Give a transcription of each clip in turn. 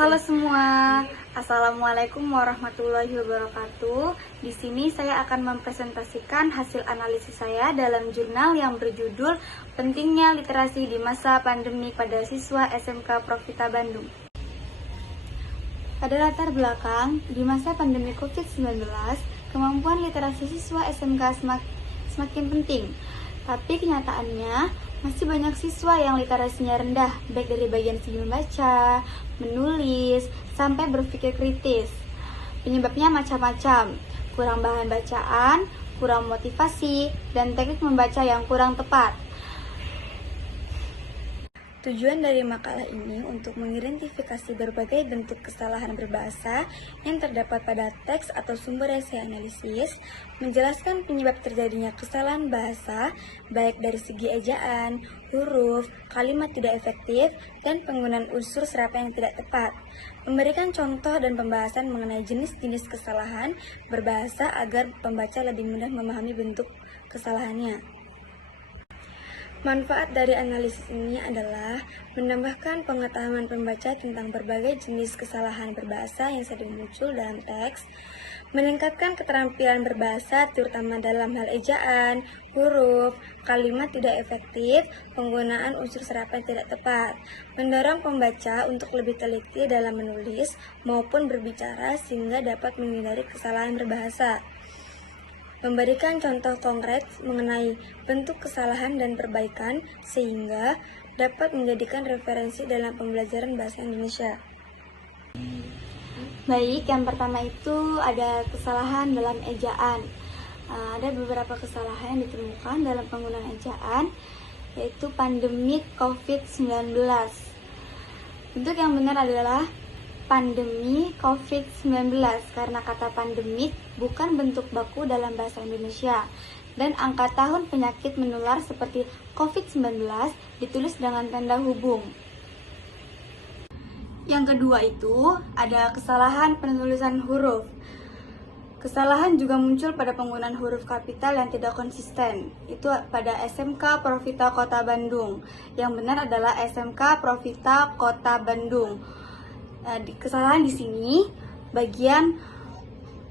Halo semua, Assalamualaikum warahmatullahi wabarakatuh. Di sini saya akan mempresentasikan hasil analisis saya dalam jurnal yang berjudul Pentingnya Literasi di Masa Pandemi pada Siswa SMK Profita Bandung. Pada latar belakang, di masa pandemi COVID-19, kemampuan literasi siswa SMK semakin penting. Tapi kenyataannya, masih banyak siswa yang literasinya rendah, baik dari bagian segi membaca, menulis, sampai berpikir kritis. Penyebabnya macam-macam, kurang bahan bacaan, kurang motivasi, dan teknik membaca yang kurang tepat. Tujuan dari makalah ini untuk mengidentifikasi berbagai bentuk kesalahan berbahasa yang terdapat pada teks atau sumber esai analisis, menjelaskan penyebab terjadinya kesalahan bahasa, baik dari segi ejaan, huruf, kalimat tidak efektif, dan penggunaan unsur serapa yang tidak tepat, memberikan contoh dan pembahasan mengenai jenis-jenis kesalahan berbahasa agar pembaca lebih mudah memahami bentuk kesalahannya. Manfaat dari analisis ini adalah menambahkan pengetahuan pembaca tentang berbagai jenis kesalahan berbahasa yang sering muncul dalam teks, meningkatkan keterampilan berbahasa terutama dalam hal ejaan, huruf, kalimat tidak efektif, penggunaan unsur serapa yang tidak tepat, mendorong pembaca untuk lebih teliti dalam menulis maupun berbicara sehingga dapat menghindari kesalahan berbahasa. Memberikan contoh konkret mengenai bentuk kesalahan dan perbaikan sehingga dapat menjadikan referensi dalam pembelajaran bahasa Indonesia. Baik, yang pertama itu ada kesalahan dalam ejaan. Ada beberapa kesalahan yang ditemukan dalam penggunaan ejaan, yaitu pandemik COVID-19. Bentuk yang benar adalah pandemi COVID-19 karena kata pandemik bukan bentuk baku dalam bahasa Indonesia dan angka tahun penyakit menular seperti COVID-19 ditulis dengan tanda hubung. Yang kedua itu ada kesalahan penulisan huruf. Kesalahan juga muncul pada penggunaan huruf kapital yang tidak konsisten. Itu pada SMK Profita Kota Bandung. Yang benar adalah SMK Profita Kota Bandung. Kesalahan di sini bagian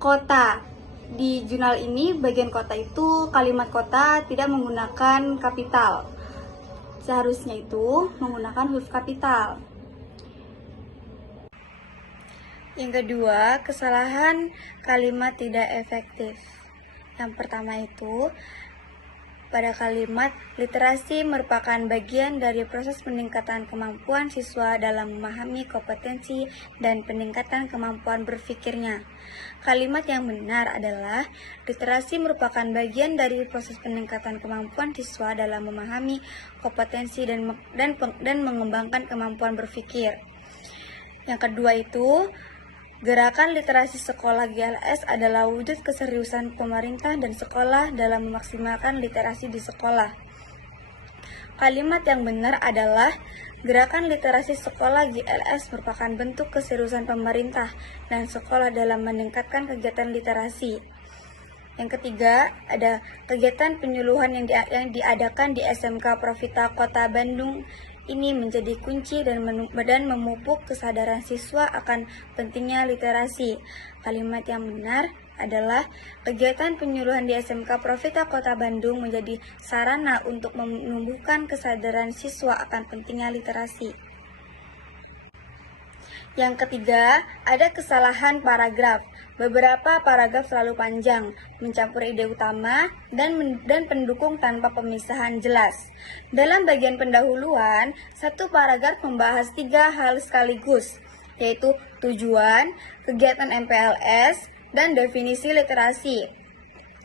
kota. Di jurnal ini bagian kota itu kalimat kota tidak menggunakan kapital. Seharusnya itu menggunakan huruf kapital. Yang kedua, kesalahan kalimat tidak efektif. Yang pertama itu pada kalimat, literasi merupakan bagian dari proses peningkatan kemampuan siswa dalam memahami kompetensi dan peningkatan kemampuan berpikirnya. Kalimat yang benar adalah, literasi merupakan bagian dari proses peningkatan kemampuan siswa dalam memahami kompetensi dan mengembangkan kemampuan berpikir. Yang kedua itu, gerakan literasi sekolah GLS adalah wujud keseriusan pemerintah dan sekolah dalam memaksimalkan literasi di sekolah. Kalimat yang benar adalah gerakan literasi sekolah GLS merupakan bentuk keseriusan pemerintah dan sekolah dalam meningkatkan kegiatan literasi. Yang ketiga, ada kegiatan penyuluhan yang diadakan di SMK Profita Kota Bandung. Ini menjadi kunci dan memupuk kesadaran siswa akan pentingnya literasi. Kalimat yang benar adalah kegiatan penyuluhan di SMK Profita Kota Bandung menjadi sarana untuk menumbuhkan kesadaran siswa akan pentingnya literasi. Yang ketiga, ada kesalahan paragraf. Beberapa paragraf terlalu panjang, mencampur ide utama, dan pendukung tanpa pemisahan jelas. Dalam bagian pendahuluan, satu paragraf membahas 3 hal sekaligus, yaitu tujuan, kegiatan MPLS, dan definisi literasi.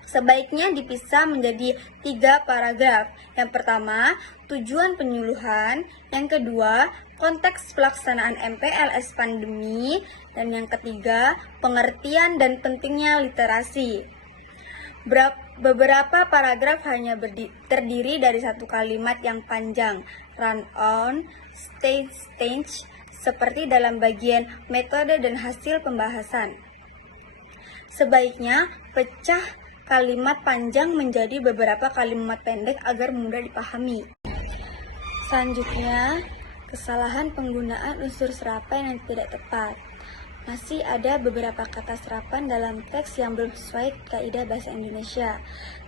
Sebaiknya dipisah menjadi 3 paragraf. Yang pertama, tujuan penyuluhan. Yang kedua, konteks pelaksanaan MPLS pandemi. Dan yang ketiga, pengertian dan pentingnya literasi. Beberapa paragraf hanya terdiri dari satu kalimat yang panjang, run on, stage, seperti dalam bagian metode dan hasil pembahasan. Sebaiknya pecah kalimat panjang menjadi beberapa kalimat pendek agar mudah dipahami. Selanjutnya, Kesalahan penggunaan unsur serapan yang tidak tepat. Masih ada beberapa kata serapan dalam teks yang belum sesuai kaidah bahasa Indonesia.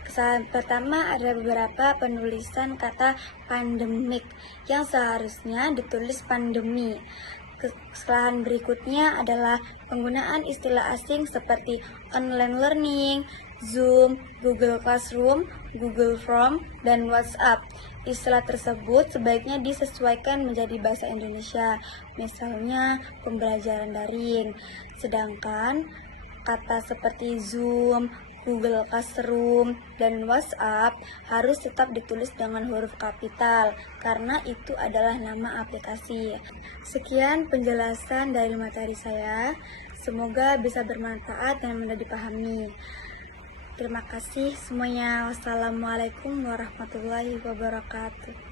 Kesalahan pertama ada beberapa penulisan kata pandemik yang seharusnya ditulis pandemi. Kesalahan berikutnya adalah penggunaan istilah asing seperti online learning, Zoom, Google Classroom, Google Form, dan WhatsApp. Istilah tersebut sebaiknya disesuaikan menjadi bahasa Indonesia, misalnya pembelajaran daring. Sedangkan kata seperti Zoom, Google Classroom, dan WhatsApp harus tetap ditulis dengan huruf kapital karena itu adalah nama aplikasi. Sekian penjelasan dari materi saya. Semoga bisa bermanfaat dan mudah dipahami. Terima kasih semuanya. Wassalamualaikum warahmatullahi wabarakatuh.